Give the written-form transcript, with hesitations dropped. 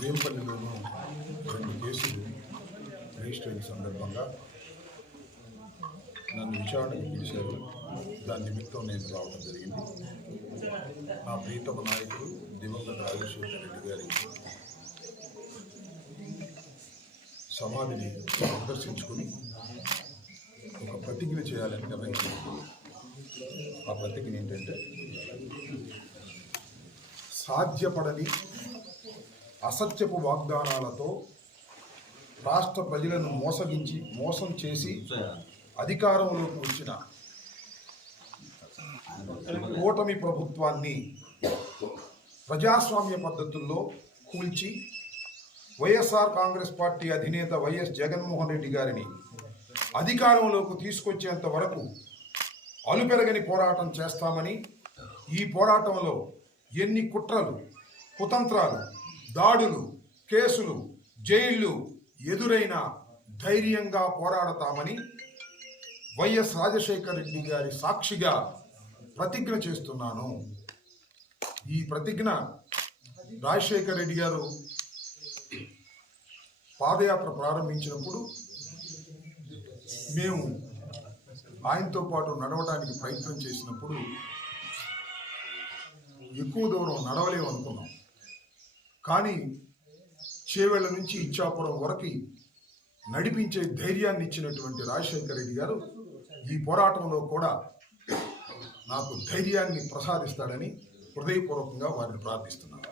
వేంపల్లిలోనూ 2 కేసులు రిజిస్టర్ అయిన సందర్భంగా నన్ను విచారణకు పిలిచారు. దాని నిమిత్తం నేను రావడం జరిగింది. నా ప్రీతమ నాయకుడు దివంగత రాజశేఖర రెడ్డి గారి సమాధిని సందర్శించుకుని ఒక ప్రతిజ్ఞ చేయాలని నిర్ణయించాను. ఆ ప్రతిజ్ఞ ఏంటంటే, సాధ్యపడని అసత్యపు వాగ్దానాలతో రాష్ట్ర ప్రజలను మోసం చేసి అధికారంలోకి వచ్చిన కూటమి ప్రభుత్వాన్ని ప్రజాస్వామ్య పద్ధతుల్లో కూల్చి వైఎస్ఆర్ కాంగ్రెస్ పార్టీ అధినేత వైఎస్ జగన్మోహన్ రెడ్డి గారిని అధికారంలోకి తీసుకొచ్చేంత వరకు అలుపెరగని పోరాటం చేస్తామని, ఈ పోరాటంలో ఎన్ని కుట్రలు, కుతంత్రాలు, దాడులు, కేసులు, జైళ్లు ఎదురైనా ధైర్యంగా పోరాడతామని వైఎస్ రాజశేఖర రెడ్డి గారి సాక్షిగా ప్రతిజ్ఞ చేస్తున్నాను. ఈ ప్రతిజ్ఞ రాజశేఖర రెడ్డి గారు పాదయాత్ర ప్రారంభించినప్పుడు మేము ఆయనతో పాటు నడవడానికి ప్రయత్నం చేసినప్పుడు ఎక్కువ దూరం నడవలేము అనుకున్నాం. కానీ చేవెళ్ల నుంచి ఇచ్చాపురం వరకు నడిపించే ధైర్యాన్ని ఇచ్చినటువంటి రాజశేఖర రెడ్డి గారు ఈ పోరాటంలో కూడా నాకు ధైర్యాన్ని ప్రసాదిస్తాడని హృదయపూర్వకంగా వారిని ప్రార్థిస్తున్నాను.